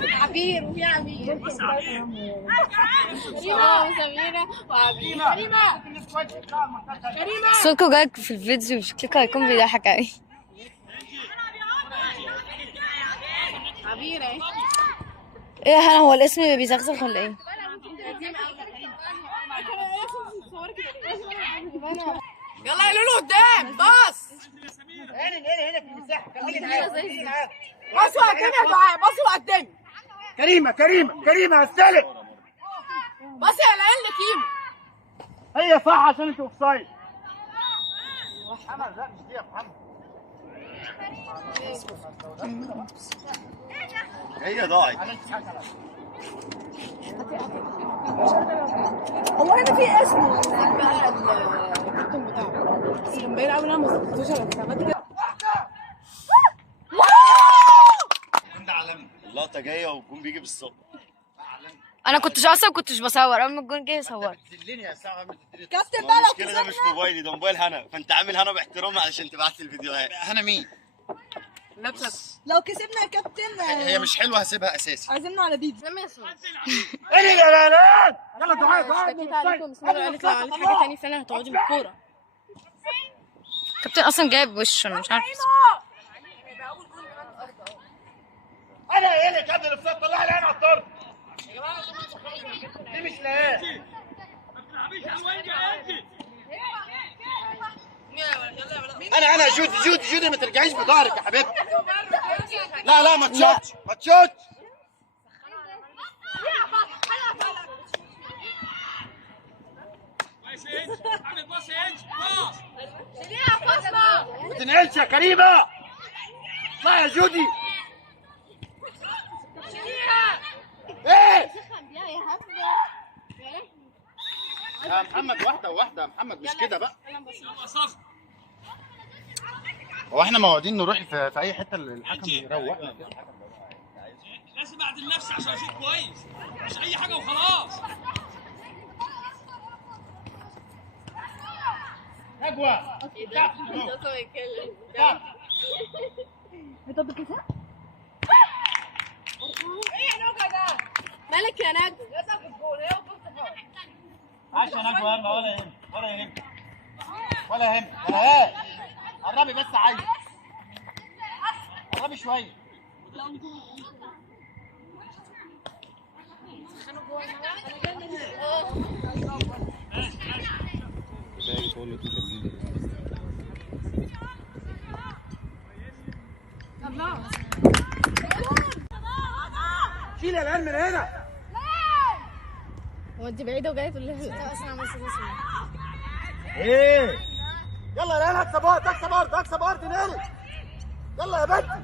عبير وفي عبير وسميرة وعبير كريمة. صوتكم جاي في الفيديو وشكلكم هيكون بيضحك اوي. عبير اهي. ايه يا هنا، هو الاسم بيزغزغ ولا ايه؟ يلا يا لولو قدام باص. هنا في المساحه، خليكي معايا. باصوا قدامي يا دعاء، باصوا قدامي. كريمه استلم. باصي يا العيال لكيمو. هي صح عشان انت اوف سايد. محمد لا مش دي يا محمد. هي ضاعت. هو هنا في اسم بقى الكابتن بتاعه، بس كان باين قوي ان انا ما صدقتوش على الكلمات. اللقطه جايه والجون بيجي بالصوت. انا كنتش اصلا بصور، اول ما الجون جه صورت. بتذلني يا ساعه. كابتن بقى المشكله ده مش موبايلي، ده موبايل هنا، فانت عامل هنا باحترام علشان تبعت لي الفيديوهات. هنا مين؟ لو كسبنا يا كابتن هي مش حلوه هسيبها اساسي. عزمنا على بيبي. لما يصور ايه لا يلا دعاء اشتكيت عليكم بس مرة قالت لو عملت حاجة تاني فانا هتقعدي بالكورة. كابتن اصلا جايب وشه، انا مش عارف. انا كابتن الاوفسايد، طلع لي انا على الطرد يا جماعه. دي مش لا انا جودي ما ترجعيش بظهرك يا حبيبتي. لا ما تشوتش. ما تنقلش يا كريمه. اطلعي يا جودي. ايه يا محمد، واحده يا محمد، مش كده بقى. هو احنا موعودين نروح في اي حته الحكم يروقنا كده. لازم اعدل نفسي عشان اشوف كويس، مش اي حاجه وخلاص. نجوى طب كده ايه يا نجوى ده؟ مالك يا نجوى؟ لازم في الجول. هي عاش يا نجوى. يلا ولا يهمك. ايه قربي بس، عايز قربي شويه. شيل الان من هنا. هو انت بعيده وجايه تقول لي ايه يلا الان اكسب ارض نقل. يلا يا بنتي.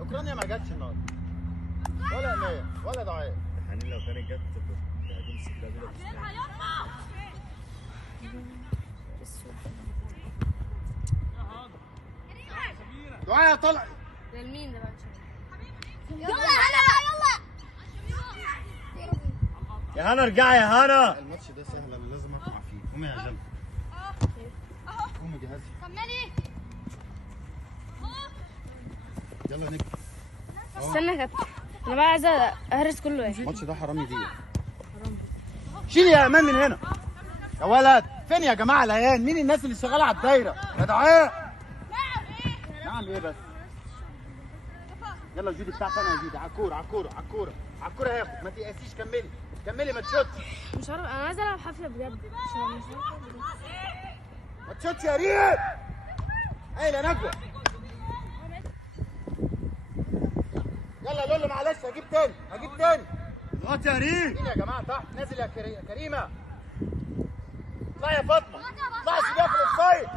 اوكرانيا ما جاتش النهارده ولا امنيه ولا دعاء. حنين لو كانت جت هتقوم السكه دعاء طلع. ده لمين ده بقى؟ يلا يا هنا ارجعي يا هنا. الماتش ده سهل، انا لازم اقع فيه. قومي يا جنب. قومي جهزي. كملي. يلا نجري. استنى يا كابتن، انا بقى عايزه اهرس كله. ايه الماتش ده حرامي دي. شيلي يا امان من هنا يا ولد. فين يا جماعه العيال؟ مين الناس اللي شغاله على الدايره يا دعاء؟ نعم ايه بس. يلا جودي بتاعتي انا يا جودي. على الكوره هاخد. ما تيأسيش، كملي ما تشوتش. مش عارف، انا عايزه العب حفله بجد. مش عارف ما تشوتش يا ريت. ايه يا نجوى. يلا لولو معلش، هجيب تاني. غلط يا ريت. مين يا جماعه تحت؟ نازل يا كريمه. اطلعي يا فاطمه، اطلعي سيبيها في الاوفسايد.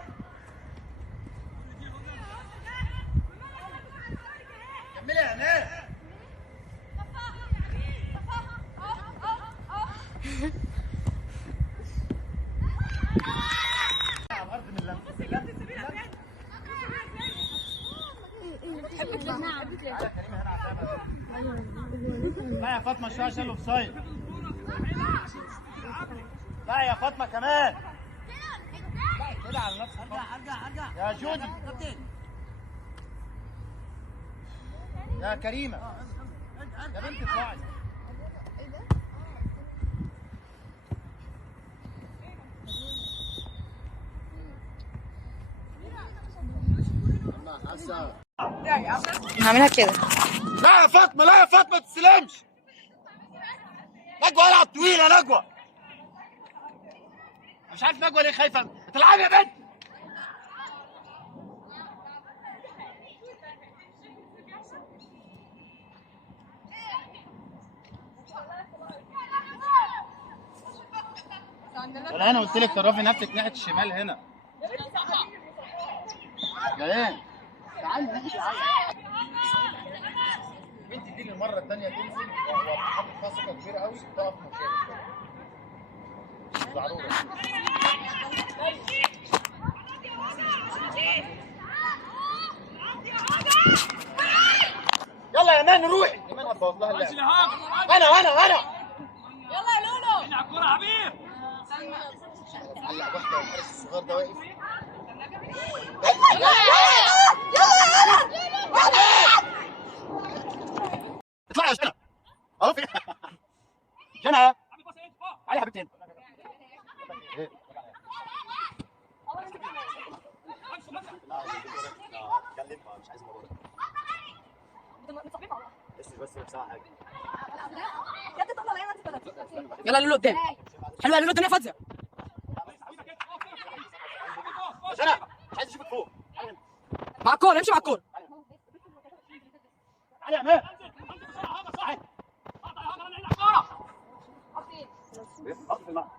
كملي يا هناء. لا يا فاطمه شويه عشان الاوفسايد. لا يا فاطمه كمان. كده على نفسك. ارجع يا جودي. يا كريمه يا بنت اطلعي. هعملها كده. لا يا فاطمه، لا يا فاطمه ما تستلمش. نجوى العب طويل يا نجوى. مش عارف نجوى ليه خايفه. تلعبي يا بنت. انا قلت لك طرفي نفسك ناحيه الشمال هنا. جايين تعالي تعالي. بنتي دي المره الثانيه تنزل وحاطط فيها ثقه كبيره قوي تقف مكانك. ضروري. يلا يا مان روحي. ايمان هتبوظ لها اللعبه. وانا يلا يا لولو العب كوره يا حبيب. علق واحده والحارس الصغير ده واقف. اطلعي يا جنى. اهو في جنى. تعالي يا حبيبتي. كلمها مش عايز الموضوع ده. بس بساعة حاجه. يلا يا لولو قدام. حلوه يا لولو الدنيا فاضيه. جنى مش عايز اشوفك فوق. مع الكوره امشي مع الكوره. تعالي يا مان. اقف في الملعب.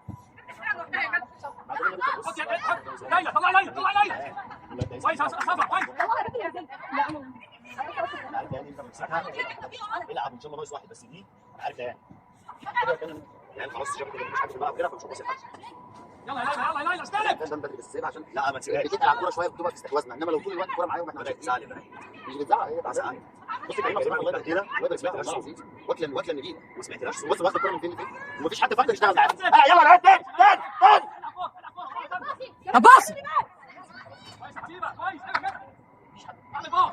ليلى طلع ليلى طلع ليلى. كويس يا صفا كويس. انا عارف يعني انت مسكها العب ان شاء الله ناقص واحد بس دي انا عارف يعني كده يعني خلاص شافت مش عارف الملعب كده فمش بسيب حاجه. يلا يلا يلا استلم. لازم بدري بس سيبها عشان لا ما تسيبهاش بتلعب كوره شويه بتبقى في استحواذنا انما لو طول الوقت الكوره معاهم احنا بنزعل مش بنزعل هي بتزعل. بصي كريمه بصراحه الله كده الواد سمعت والله العظيم واكله النجيله ما سمعتهاش بص واخد الكوره من فين لفين ومفيش حد فاضي يشتغل معاها. يلا العب تاني عباس كويس كويس كويس.